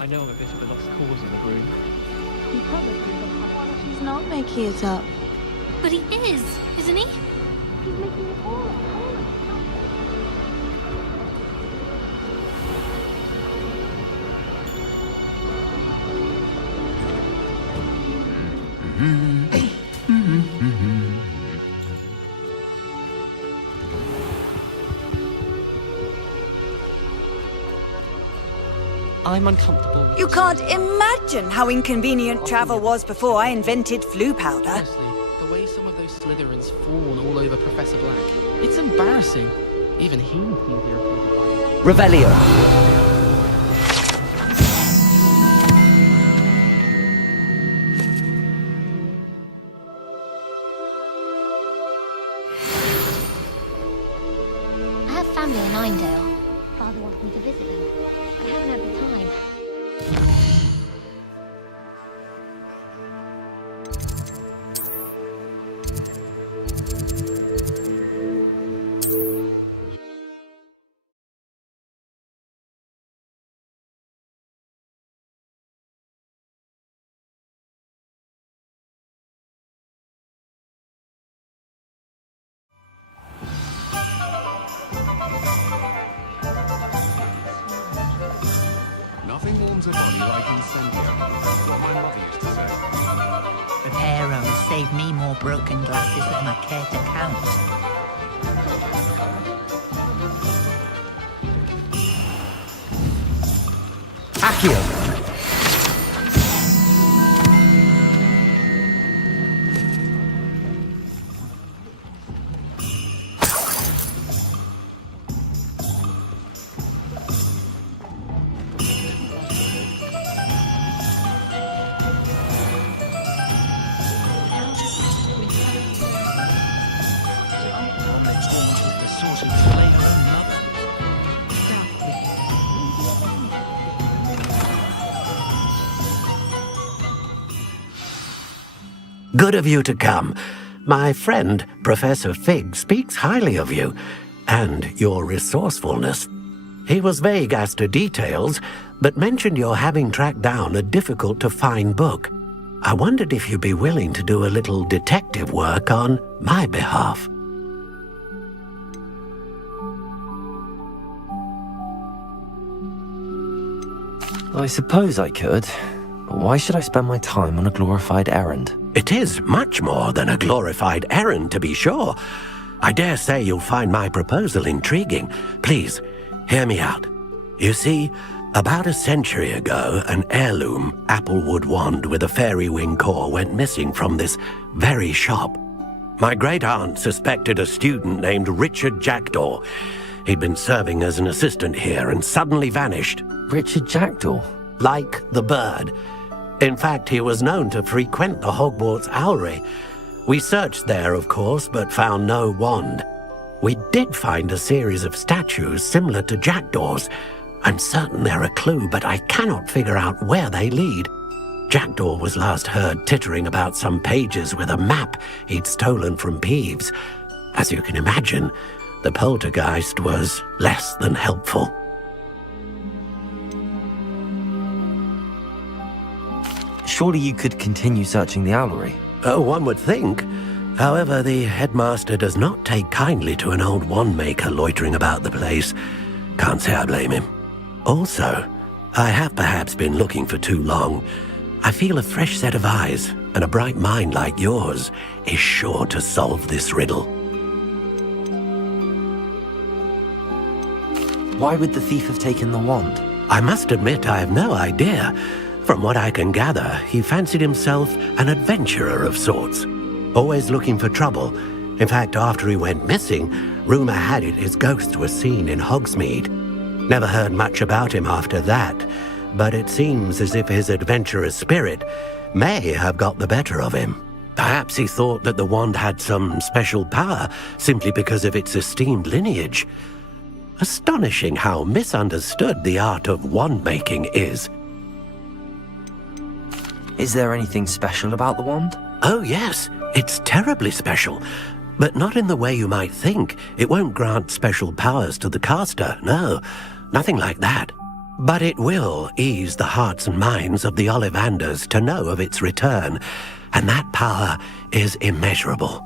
I know I'm a bit of a lost cause in the room. You probably what if he's not making it up? But he is, isn't he? He's making it all up. I'm uncomfortable. You can't imagine how inconvenient travel was before I invented flu powder. Honestly, the way some of those Slytherins fawn all over Professor Black, it's embarrassing. Even he feels irritated by it. Revelio. I have family in Einedale. Father wants me to visit them. I haven't had the time. Nothing warms a body like incendio. That's what my mother used to say. Reparo has saved me more broken glasses than I care to count. Accio. Good of you to come. My friend, Professor Fig, speaks highly of you, and your resourcefulness. He was vague as to details, but mentioned your having tracked down a difficult-to-find book. I wondered if you'd be willing to do a little detective work on my behalf. I suppose I could, but why should I spend my time on a glorified errand? It is much more than a glorified errand, to be sure. I dare say you'll find my proposal intriguing. Please, hear me out. You see, about a century ago, an heirloom applewood wand with a fairy wing core went missing from this very shop. My great-aunt suspected a student named Richard Jackdaw. He'd been serving as an assistant here and suddenly vanished. Richard Jackdaw? Like the bird. In fact, he was known to frequent the Hogwarts Owlery. We searched there, of course, but found no wand. We did find a series of statues similar to Jackdaw's. I'm certain they're a clue, but I cannot figure out where they lead. Jackdaw was last heard tittering about some pages with a map he'd stolen from Peeves. As you can imagine, the poltergeist was less than helpful. Surely you could continue searching the owlery. Oh, one would think. However, the headmaster does not take kindly to an old wand-maker loitering about the place. Can't say I blame him. Also, I have perhaps been looking for too long. I feel a fresh set of eyes, and a bright mind like yours is sure to solve this riddle. Why would the thief have taken the wand? I must admit I have no idea. From what I can gather, he fancied himself an adventurer of sorts, always looking for trouble. In fact, after he went missing, rumor had it his ghost was seen in Hogsmeade. Never heard much about him after that, but it seems as if his adventurous spirit may have got the better of him. Perhaps he thought that the wand had some special power simply because of its esteemed lineage. Astonishing how misunderstood the art of wand-making is. Is there anything special about the wand? Oh yes, it's terribly special. But not in the way you might think. It won't grant special powers to the caster, no. Nothing like that. But it will ease the hearts and minds of the Ollivanders to know of its return, and that power is immeasurable.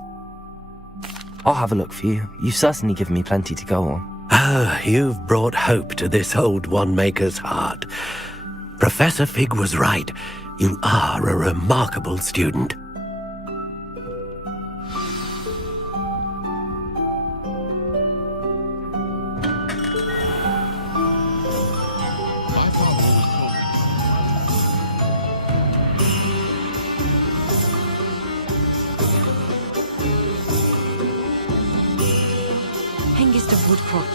I'll have a look for you. You've certainly given me plenty to go on. Oh, you've brought hope to this old one-maker's heart. Professor Fig was right. You are a remarkable student. My father always told me. Hengist of Woodcroft.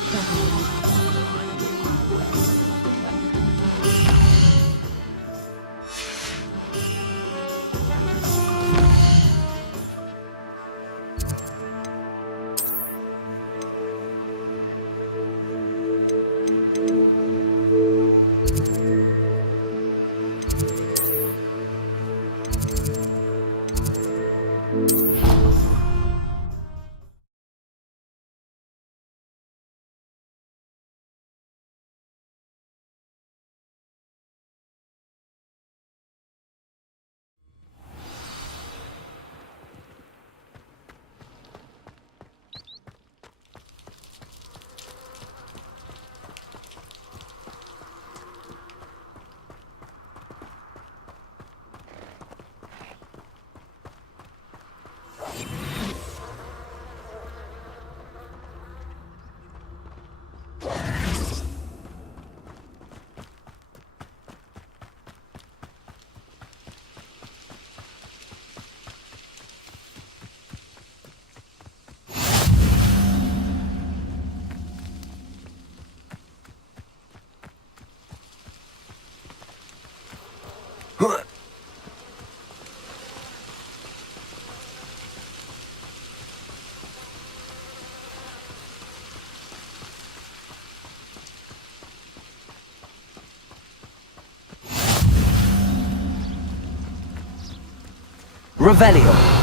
Revelio.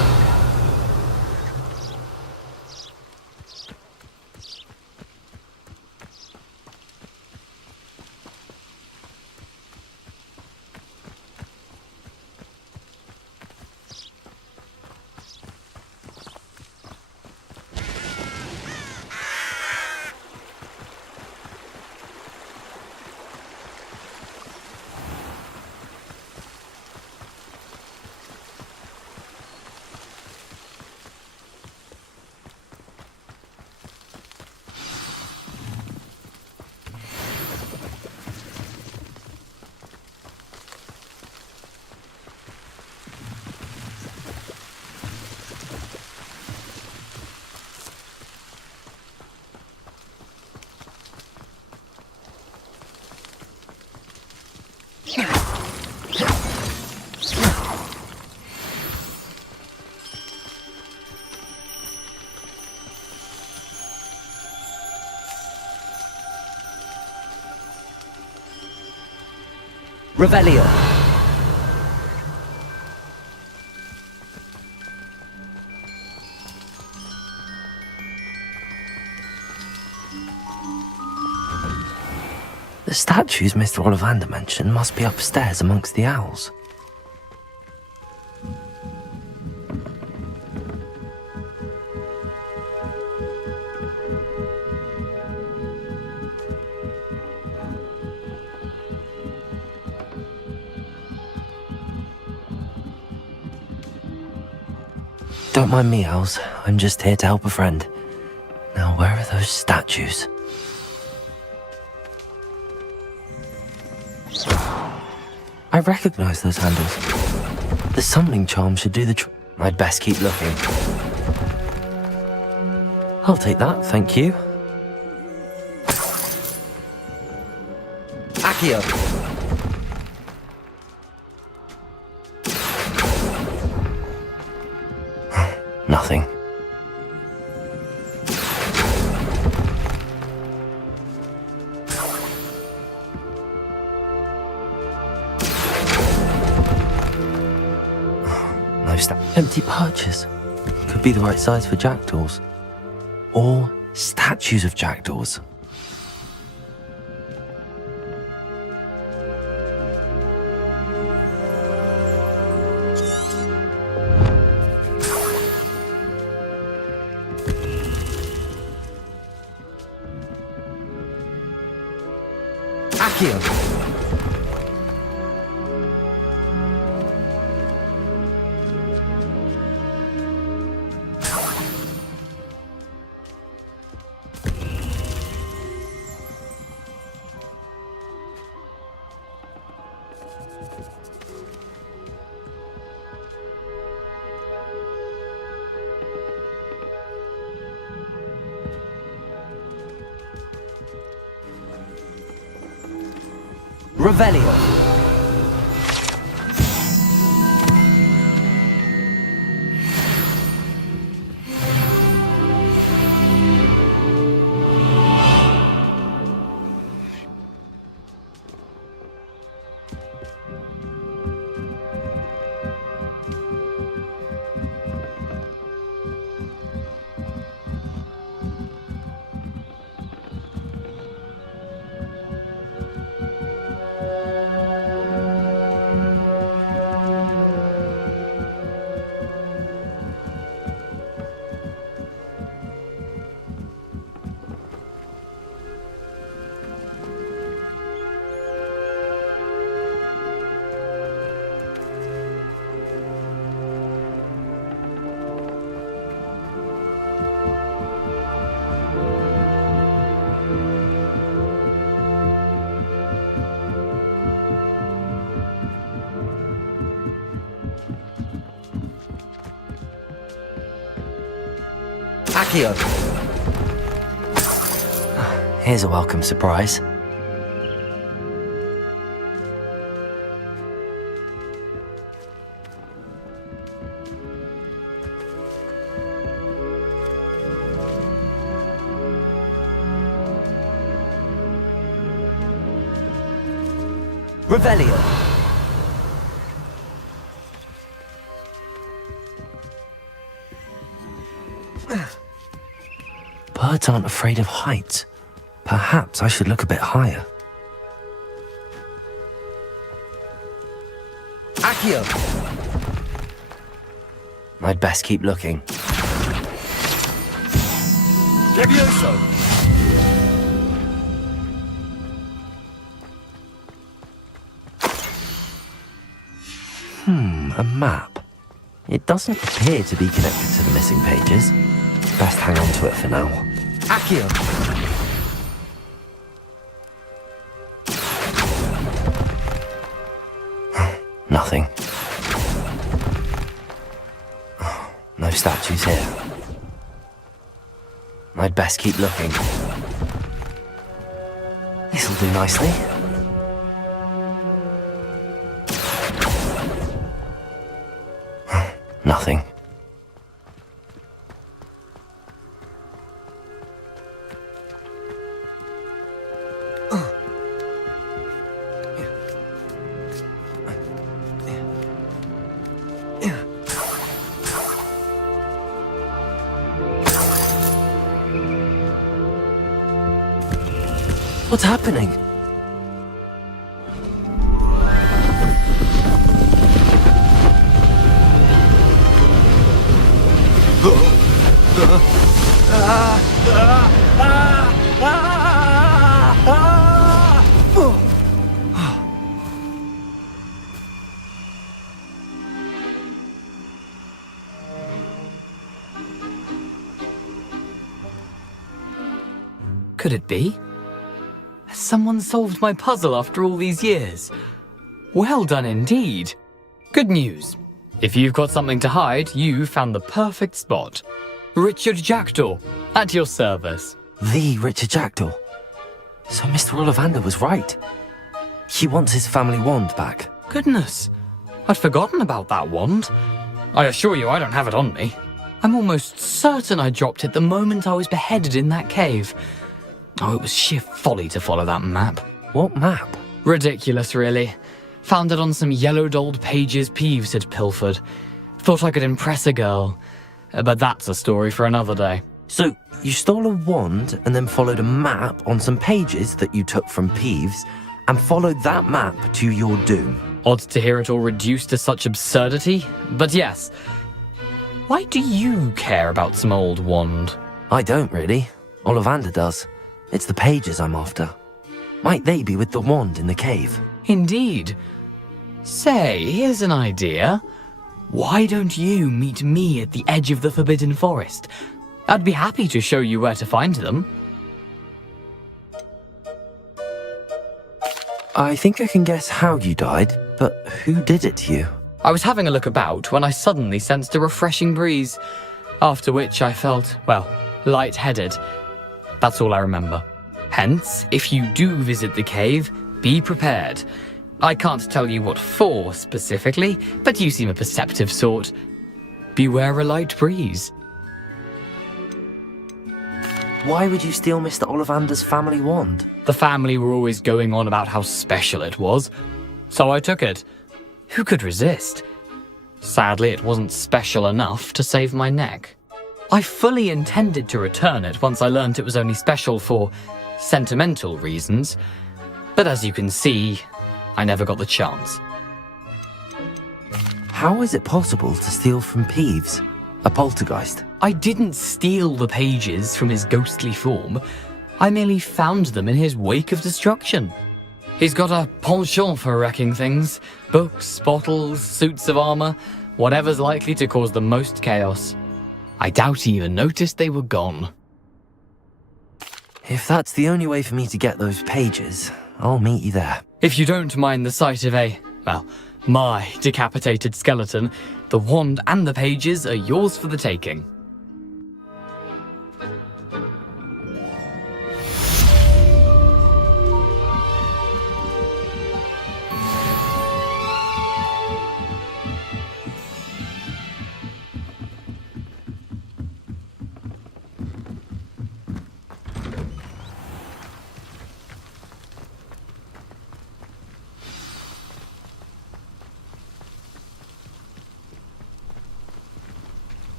Revelio. The statues Mr. Ollivander mentioned must be upstairs amongst the owls. Don't mind me, owls. I'm just here to help a friend. Now, where are those statues? I recognize those handles. The summoning charm should do the trick. I'd best keep looking. I'll take that, thank you. Accio. Nothing. Empty perches. Could be the right size for jackdaws. Or statues of jackdaws. Accio! Revelio. Accio. Here's a welcome surprise. Revelio. Birds aren't afraid of heights. Perhaps I should look a bit higher. Accio! I'd best keep looking. Levioso! A map. It doesn't appear to be connected to the missing pages. Best hang on to it for now. Accio! Nothing. No statues here. I'd best keep looking. This'll do nicely. Nothing. What's happening? Could it be? Has someone solved my puzzle after all these years? Well done indeed. Good news. If you've got something to hide, you found the perfect spot. Richard Jackdaw, at your service. The Richard Jackdaw. So Mr. Ollivander was right. He wants his family wand back. Goodness, I'd forgotten about that wand. I assure you I don't have it on me. I'm almost certain I dropped it the moment I was beheaded in that cave. Oh, it was sheer folly to follow that map. What map? Ridiculous, really. Found it on some yellowed old pages Peeves had pilfered. Thought I could impress a girl. But that's a story for another day. So, you stole a wand and then followed a map on some pages that you took from Peeves and followed that map to your doom. Odd to hear it all reduced to such absurdity, but yes. Why do you care about some old wand? I don't really. Ollivander does. It's the pages I'm after. Might they be with the wand in the cave? Indeed. Say, here's an idea. Why don't you meet me at the edge of the Forbidden Forest? I'd be happy to show you where to find them. I think I can guess how you died, but who did it to you? I was having a look about when I suddenly sensed a refreshing breeze, after which I felt, well, lightheaded. That's all I remember. Hence, if you do visit the cave, be prepared. I can't tell you what for specifically, but you seem a perceptive sort. Beware a light breeze. Why would you steal Mr. Ollivander's family wand? The family were always going on about how special it was, so I took it. Who could resist? Sadly, it wasn't special enough to save my neck. I fully intended to return it once I learned it was only special for sentimental reasons, but as you can see, I never got the chance. How is it possible to steal from Peeves, a poltergeist? I didn't steal the pages from his ghostly form. I merely found them in his wake of destruction. He's got a penchant for wrecking things. Books, bottles, suits of armor, whatever's likely to cause the most chaos. I doubt he even noticed they were gone. If that's the only way for me to get those pages, I'll meet you there. If you don't mind the sight of my decapitated skeleton, the wand and the pages are yours for the taking.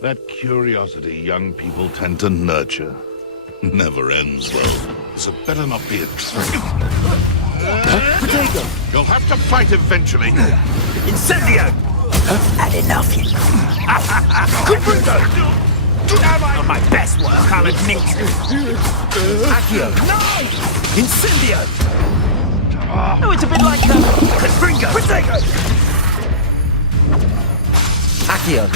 That curiosity young people tend to nurture never ends well. So it better not be a trick. You'll have to fight eventually. Incendio! Had enough, you. Not my best work, I'll admit. Accio! Incendio! Oh, it's a bit like Confringo! Protego! Accio!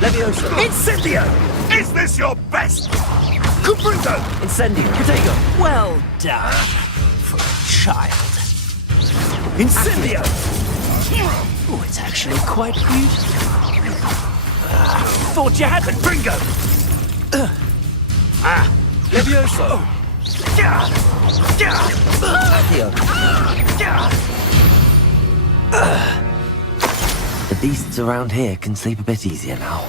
Levioso! Incendio! Is this your best? Confringo! Incendio! Protego! Well done. For a child. Incendio! Oh, it's actually quite beautiful. Thought you had the Confringo! Levioso! Accio! The beasts around here can sleep a bit easier now.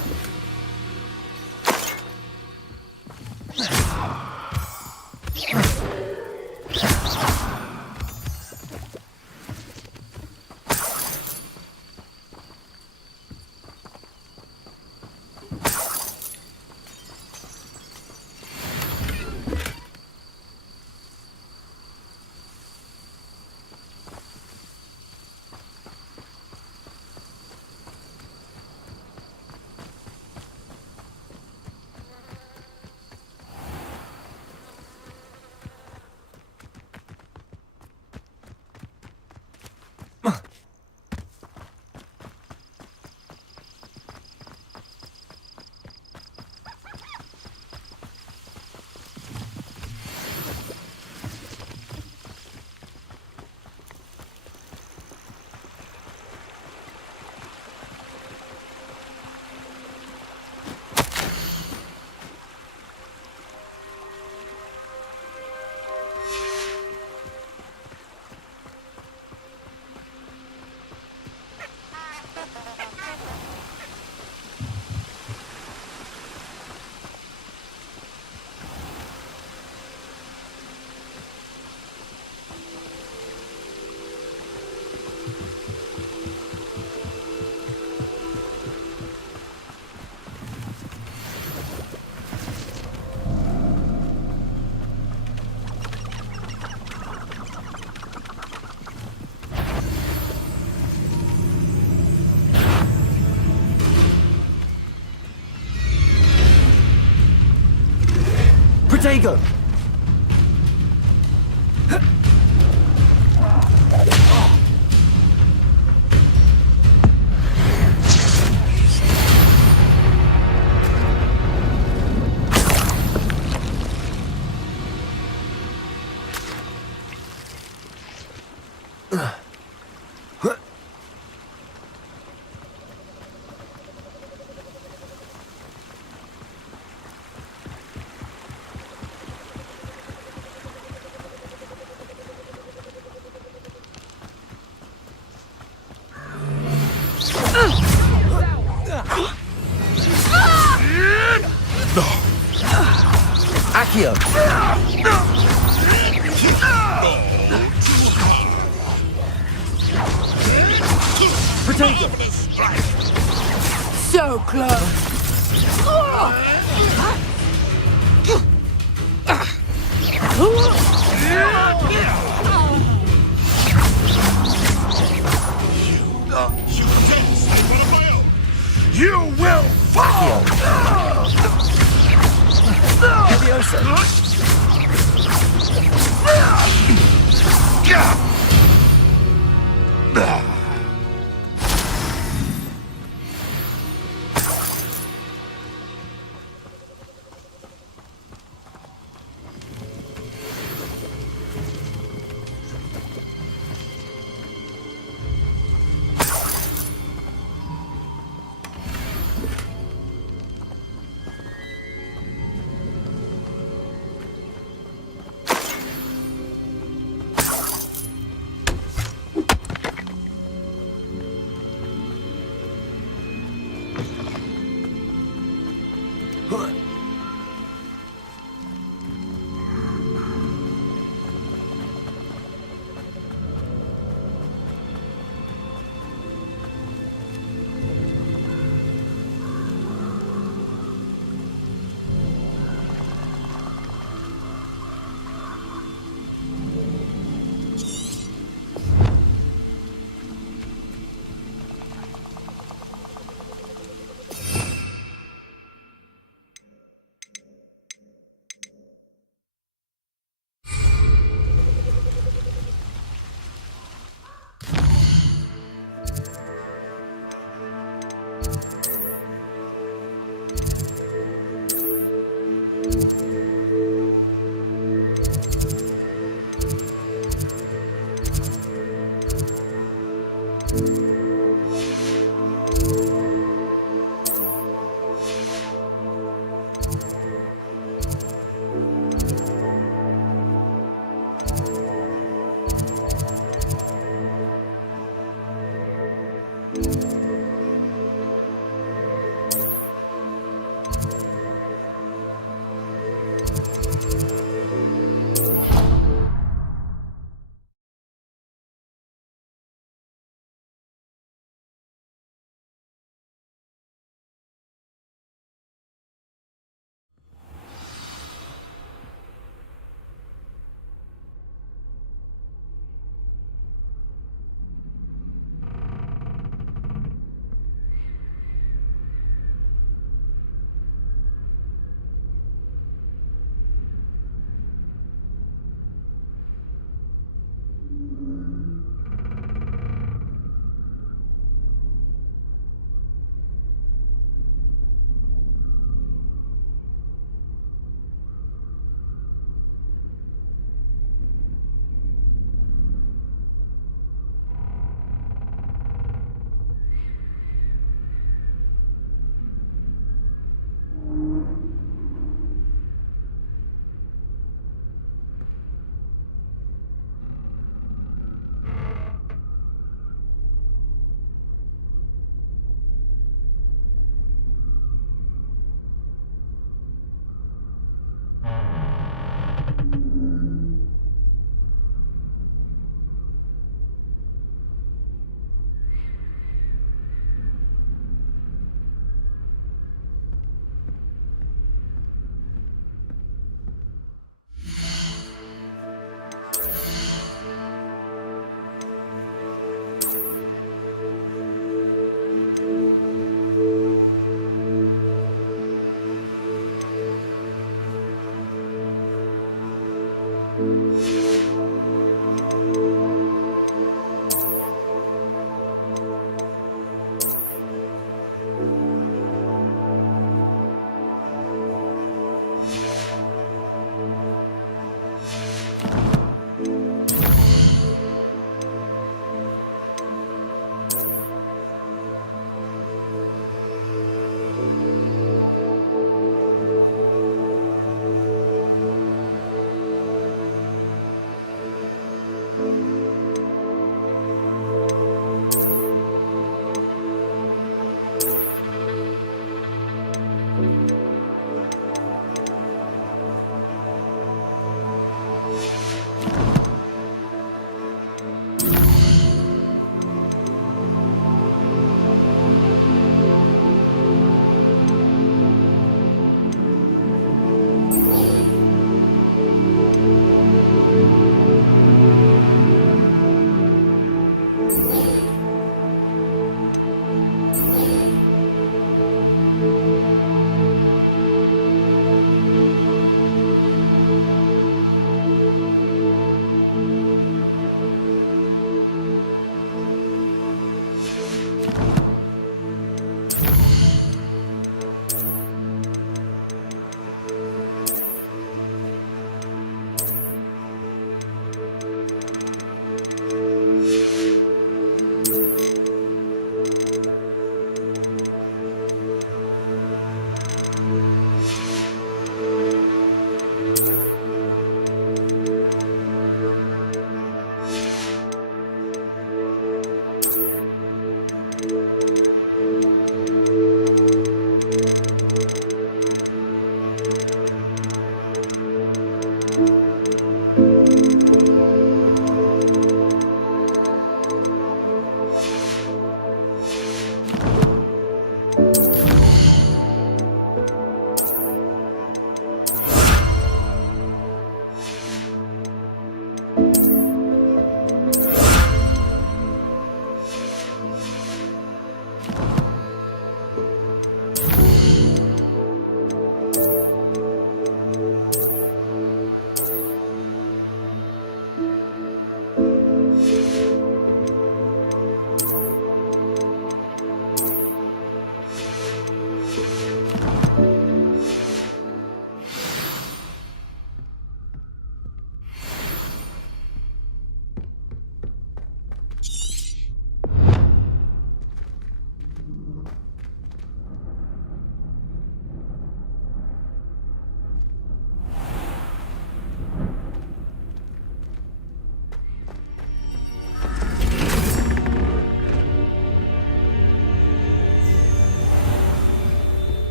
Protego! Accio! Protego! So close. You will fall!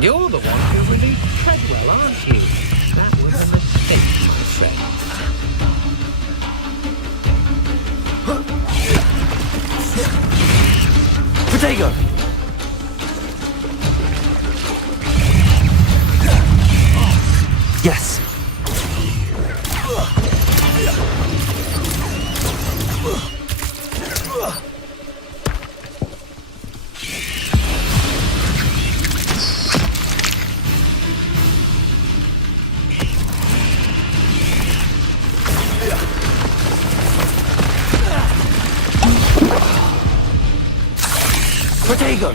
You're the one who really Treadwell, aren't you? That was a mistake, my friend. Potato! Yes! Potato!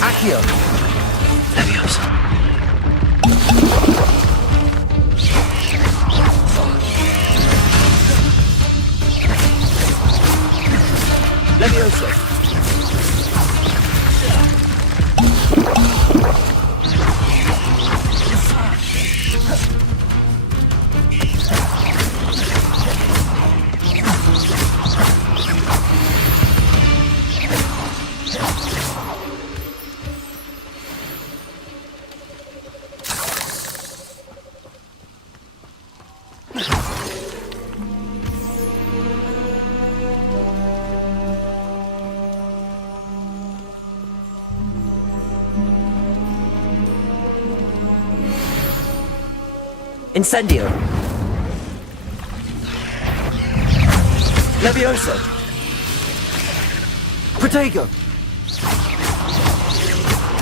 Accio! Leviosa! Leviosa! Incendio! Levioso! Protego!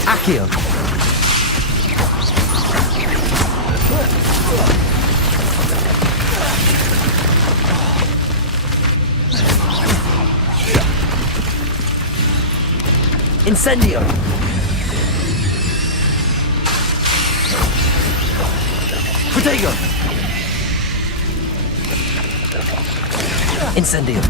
Accio! Incendio! Protego! Incendio!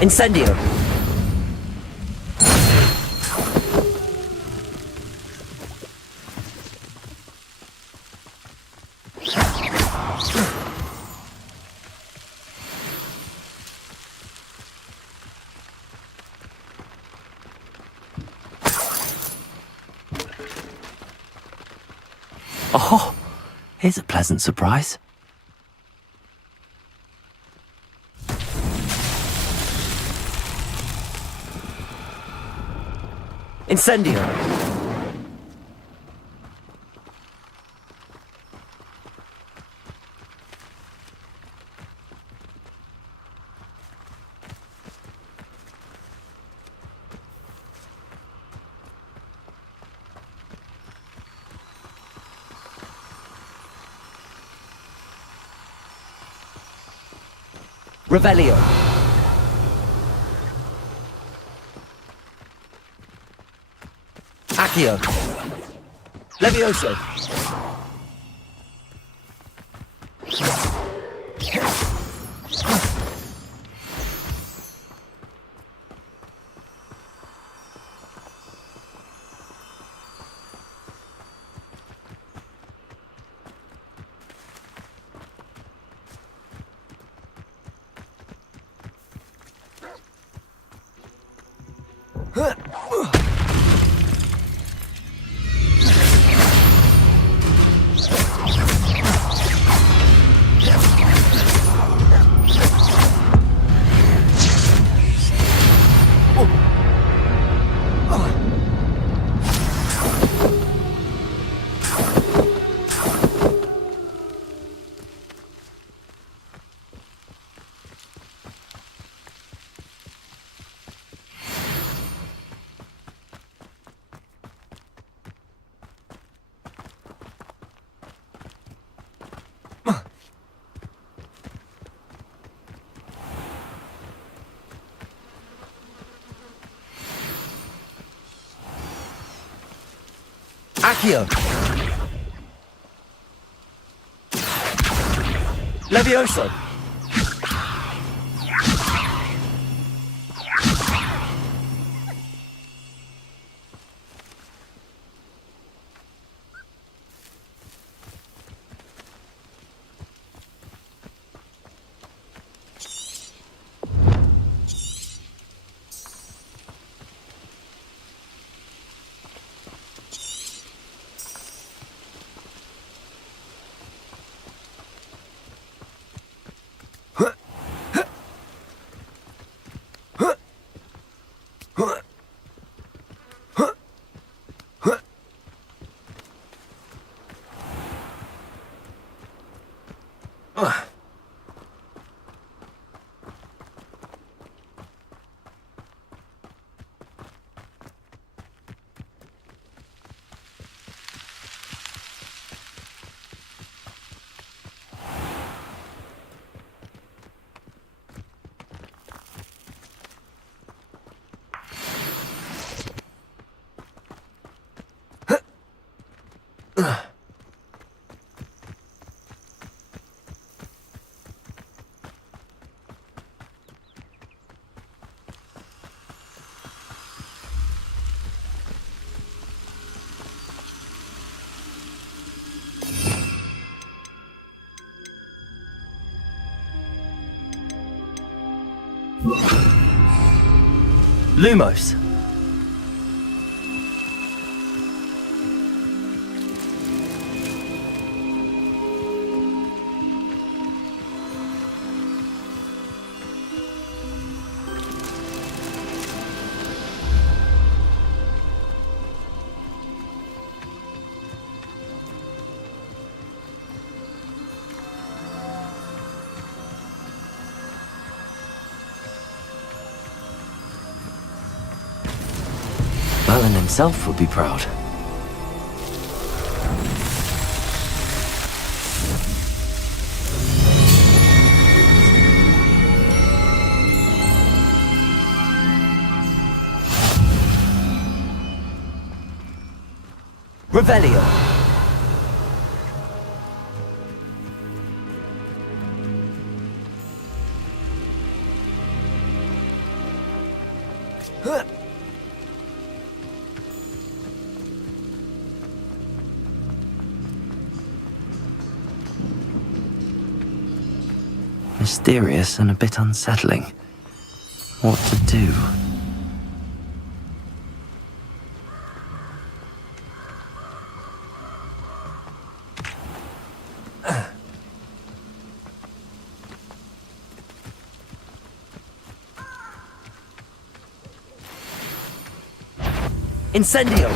Incendio! Oh, here's a pleasant surprise. Incendio! Revelio! Accio! Levioso! Accio! Levioso! Lumos! Merlin himself would be proud. Revelio. Mysterious and a bit unsettling. What to do? Incendio!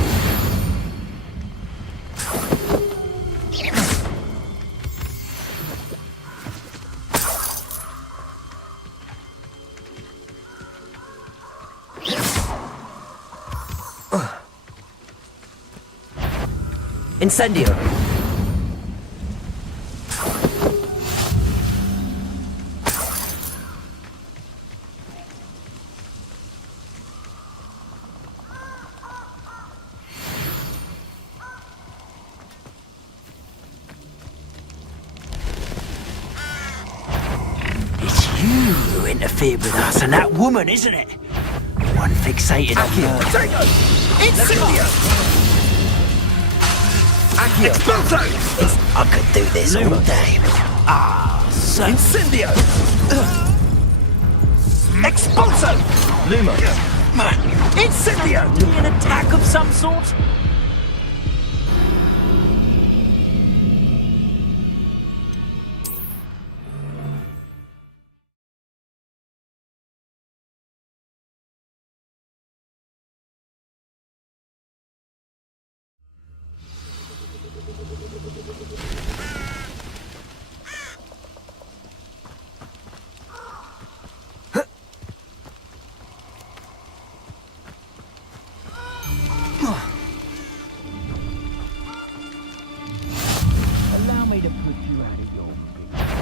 Incendio! It's you who interfered with us and that woman, isn't it? One fixated on her. Incendio! Exploso! I could do this all day. Ah, so... Incendio! Expulso! Luma. Incendio! An attack of some sort? Allow me to put you out of your misery.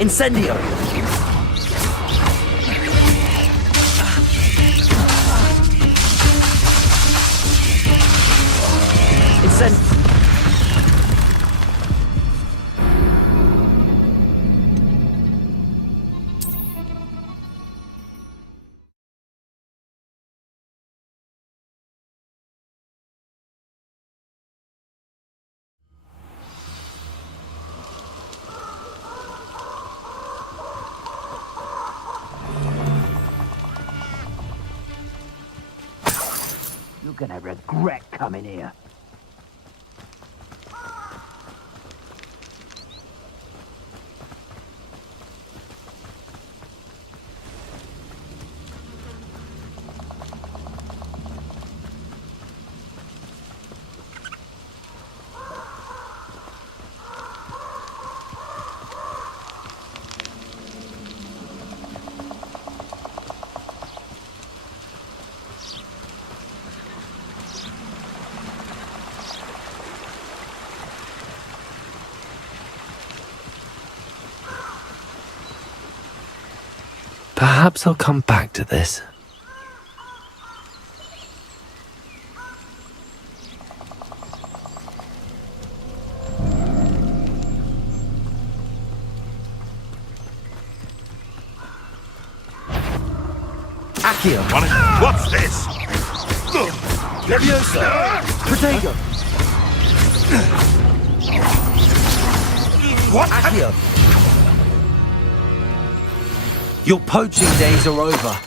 Incendio! You're gonna regret coming here. Perhaps I'll come back to this. Accio! What's this? Leviosa! Protego! What? Accio! Your poaching days are over.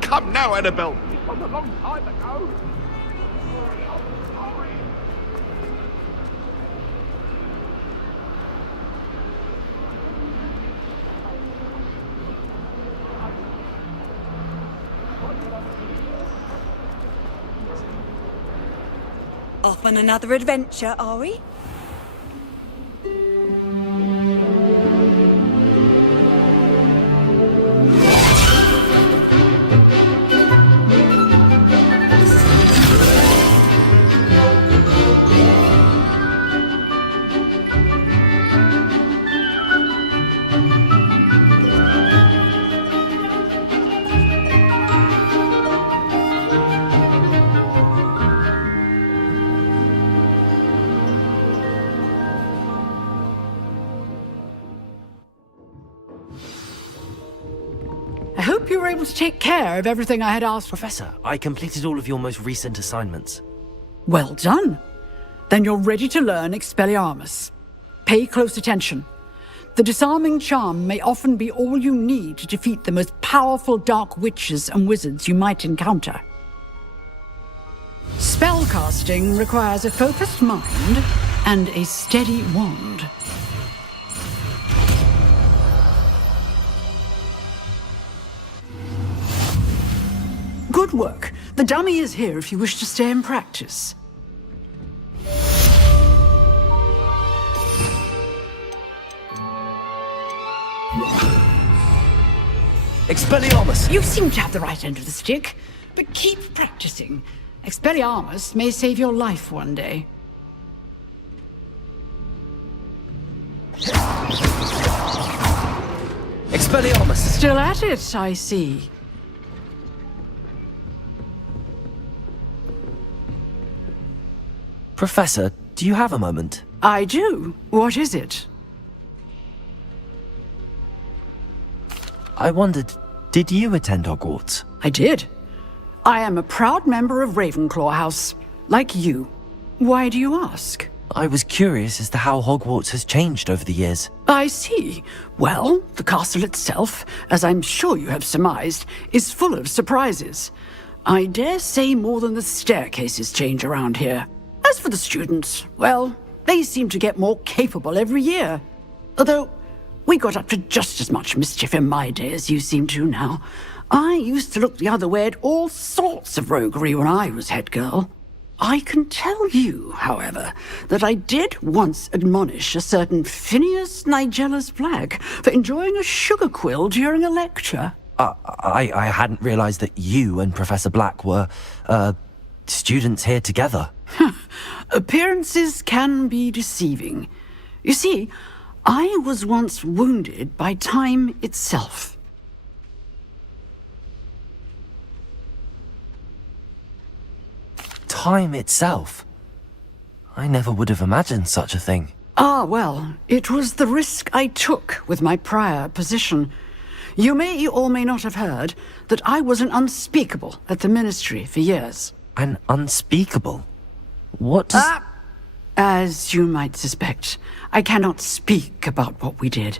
Come now, Annabelle. It was a long time ago. Off on another adventure, are we? I hope you were able to take care of everything I had asked for. Professor, I completed all of your most recent assignments. Well done. Then you're ready to learn Expelliarmus. Pay close attention. The disarming charm may often be all you need to defeat the most powerful dark witches and wizards you might encounter. Spellcasting requires a focused mind and a steady wand. Good work. The dummy is here if you wish to stay and practice. Expelliarmus! You seem to have the right end of the stick, but keep practicing. Expelliarmus may save your life one day. Expelliarmus! Still at it, I see. Professor, do you have a moment? I do. What is it? I wondered, did you attend Hogwarts? I did. I am a proud member of Ravenclaw House, like you. Why do you ask? I was curious as to how Hogwarts has changed over the years. I see. Well, the castle itself, as I'm sure you have surmised, is full of surprises. I dare say more than the staircases change around here. As for the students, well, they seem to get more capable every year. Although, we got up to just as much mischief in my day as you seem to now. I used to look the other way at all sorts of roguery when I was head girl. I can tell you, however, that I did once admonish a certain Phineas Nigellus Black for enjoying a sugar quill during a lecture. I hadn't realized that you and Professor Black were, students here together. Appearances can be deceiving. You see, I was once wounded by time itself. Time itself? I never would have imagined such a thing. Ah, well, it was the risk I took with my prior position. You may or may not have heard that I was an unspeakable at the Ministry for years. An unspeakable? What does... As you might suspect, I cannot speak about what we did.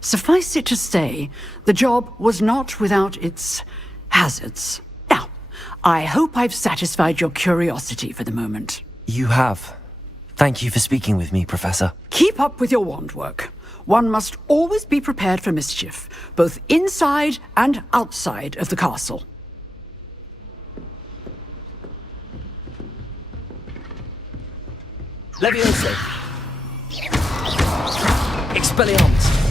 Suffice it to say, the job was not without its hazards. Now, I hope I've satisfied your curiosity for the moment. You have. Thank you for speaking with me, Professor. Keep up with your wand work. One must always be prepared for mischief, both inside and outside of the castle. Leviosa. Expelliarmus.